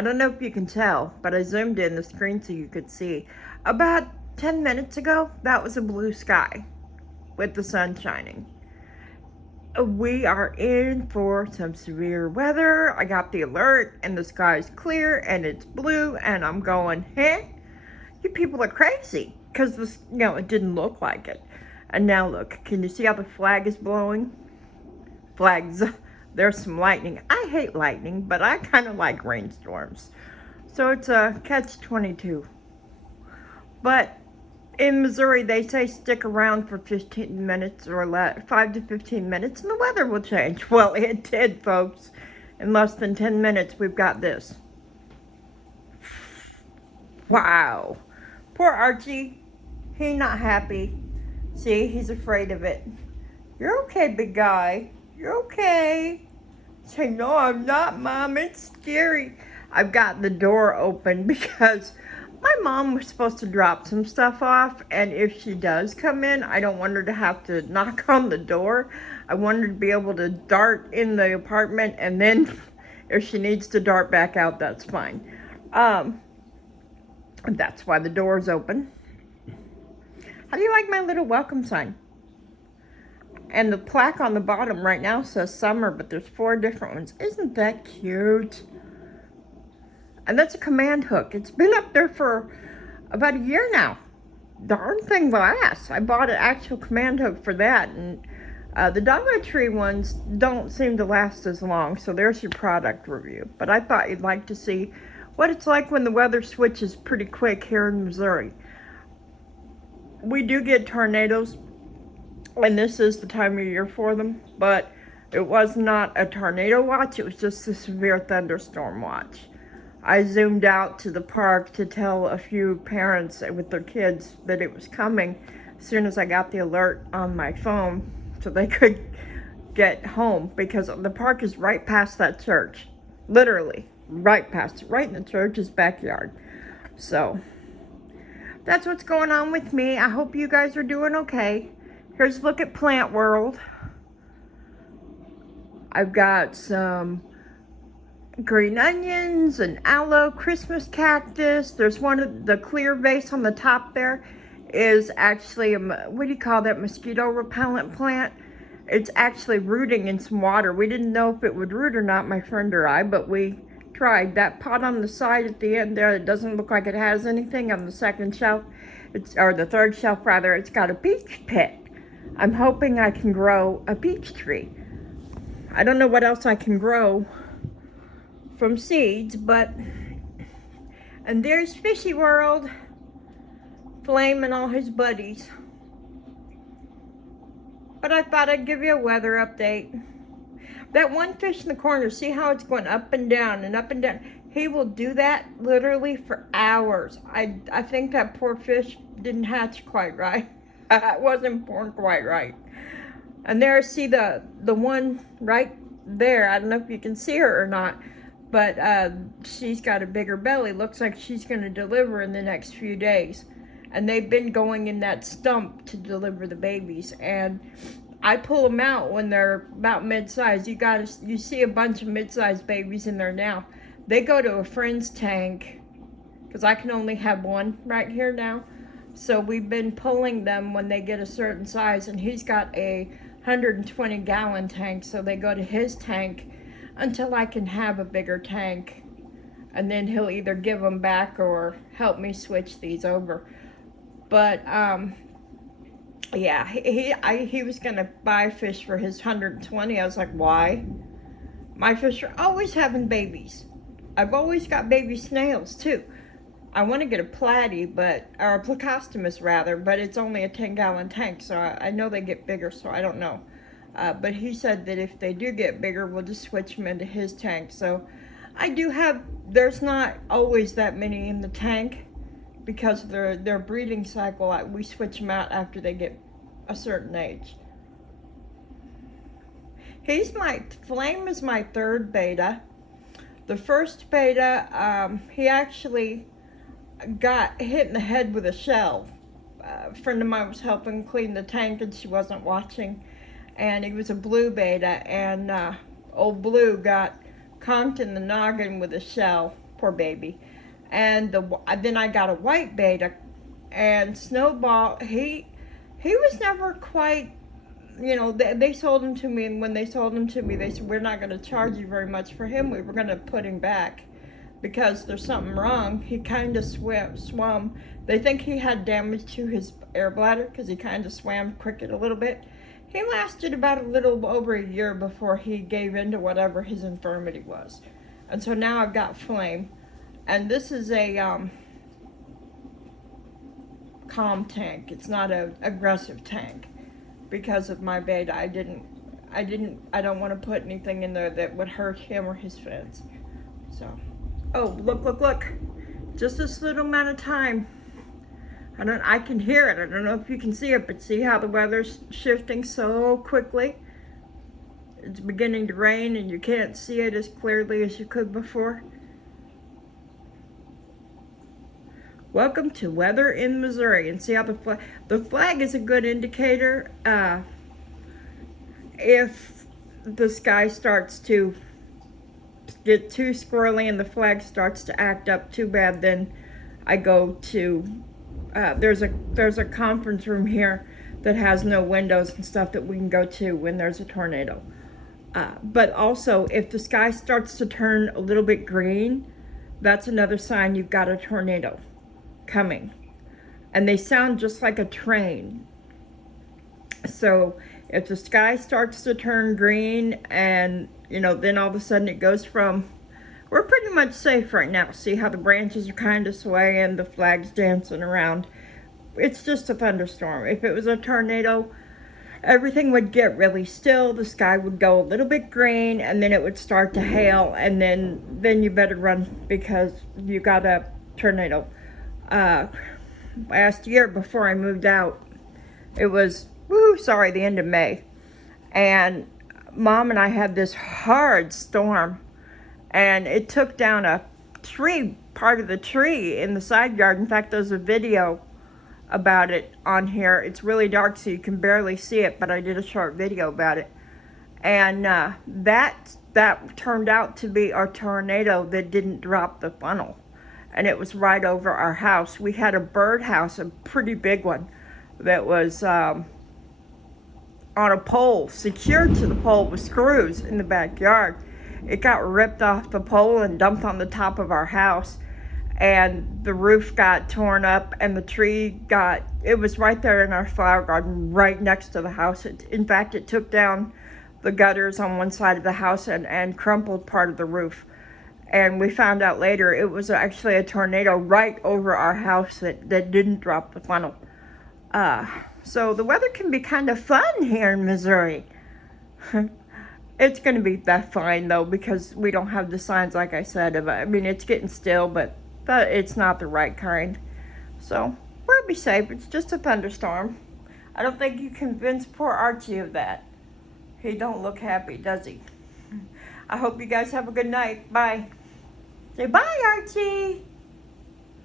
I don't know if you can tell, but I zoomed in the screen so you could see. About 10 minutes ago, that was a blue sky with the sun shining. We are in for some severe weather. I got the alert and the sky's clear and it's blue and I'm going, hey, you people are crazy. Because this, it didn't look like it. And now look, can you see how the flag is blowing? Flags, there's some lightning. I hate lightning, but I kind of like rainstorms. So it's a catch-22. But in Missouri, they say stick around for 15 minutes or 5 to 15 minutes and the weather will change. Well, it did, folks. In less than 10 minutes, we've got this. Wow. Poor Archie. He not happy. See, he's afraid of it. You're okay, big guy. You're okay. Say, no, I'm not, Mom. It's scary. I've got the door open because my mom was supposed to drop some stuff off, and if she does come in, I don't want her to have to knock on the door. I want her to be able to dart in the apartment, and then if she needs to dart back out, that's fine. That's why the door is open. How do you like my little welcome sign? And the plaque on the bottom right now says summer, but there's 4 different ones. Isn't that cute? And that's a command hook. It's been up there for about a year now. Darn thing lasts. I bought an actual command hook for that. And the Dollar Tree ones don't seem to last as long. So there's your product review. But I thought you'd like to see what it's like when the weather switches pretty quick here in Missouri. We do get tornadoes. And this is the time of year for them. But it was not a tornado watch. It was just a severe thunderstorm watch. I zoomed out to the park to tell a few parents with their kids that it was coming as soon as I got the alert on my phone so they could get home, because the park is right past that church. Literally, right past it, right in the church's backyard. So, that's what's going on with me. I hope you guys are doing okay. Here's a look at Plant World. I've got some green onions, an aloe Christmas cactus. There's one of the clear vase on the top there is actually what do you call that, mosquito repellent plant. It's actually rooting in some water. We didn't know if it would root or not, my friend or I, but we tried. That pot on the side at the end there, it doesn't look like it has anything. On the second shelf, or the third shelf rather, it's got a peach pit. I'm hoping I can grow a peach tree. I don't know what else I can grow from seeds, but, and there's Fishy World, Flame and all his buddies. But I thought I'd give you a weather update. That one fish in the corner, see how it's going up and down and up and down? He will do that literally for hours. I think that poor fish didn't hatch quite right. It wasn't born quite right. And there, see the one right there, I don't know if you can see her or not, but she's got a bigger belly. Looks like she's going to deliver in the next few days. And they've been going in that stump to deliver the babies. And I pull them out when they're about mid-size. You see a bunch of mid-sized babies in there now. They go to a friend's tank, because I can only have one right here now. So we've been pulling them when they get a certain size. And he's got a 120-gallon tank, so they go to his tank until I can have a bigger tank, and then he'll either give them back or help me switch these over. But yeah, he was gonna buy fish for his 120. I was like, why? My fish are always having babies. I've always got baby snails too. I want to get a platy, or a plecostomus rather, but it's only a 10-gallon tank, so I know they get bigger, so I don't know. But he said that if they do get bigger, we'll just switch them into his tank. So I do have, there's not always that many in the tank because of their breeding cycle. We switch them out after they get a certain age. Flame is my third beta. The first beta, he actually got hit in the head with a shell. A friend of mine was helping clean the tank and she wasn't watching. And he was a blue beta, and old Blue got conked in the noggin with a shell poor baby. And then I got a white beta, and Snowball, he was never quite, you know, they sold him to me, and when they sold him to me, they said, we're not going to charge you very much for him. We were going to put him back because there's something wrong. He kind of swam. They think he had damage to his air bladder because he kind of swam crooked a little bit. He lasted about a little over a year before he gave in to whatever his infirmity was. And so now I've got Flame. And this is a calm tank. It's not an aggressive tank because of my beta. I don't want to put anything in there that would hurt him or his fins. So, oh, look. Just this little amount of time. I can hear it. I don't know if you can see it, but see how the weather's shifting so quickly? It's beginning to rain and you can't see it as clearly as you could before. Welcome to weather in Missouri. And see how the flag is a good indicator. If the sky starts to get too squirrely and the flag starts to act up too bad, then I go to, there's a conference room here that has no windows and stuff that we can go to when there's a tornado. But also, if the sky starts to turn a little bit green, that's another sign you've got a tornado coming. And they sound just like a train. So if the sky starts to turn green and, you know, then all of a sudden it goes from, we're pretty much safe right now. See how the branches are kind of swaying, the flag's dancing around. It's just a thunderstorm. If it was a tornado, everything would get really still, the sky would go a little bit green, and then it would start to hail, and then you better run because you got a tornado. Last year before I moved out, it was, the end of May, and Mom and I had this hard storm, and it took down a tree, part of the tree in the side yard. In fact, there's a video about it on here. It's really dark so you can barely see it, but I did a short video about it. And that turned out to be our tornado that didn't drop the funnel. And it was right over our house. We had a birdhouse, a pretty big one, that was on a pole, secured to the pole with screws in the backyard. It got ripped off the pole and dumped on the top of our house. And the roof got torn up, and the tree it was right there in our flower garden, right next to the house. In fact, it took down the gutters on one side of the house and crumpled part of the roof. And we found out later it was actually a tornado right over our house that didn't drop the funnel. So the weather can be kind of fun here in Missouri. It's going to be that fine, though, because we don't have the signs, like I said. It's getting still, but it's not the right kind. So we'll be safe. It's just a thunderstorm. I don't think you convinced poor Archie of that. He don't look happy, does he? I hope you guys have a good night. Bye. Say bye, Archie.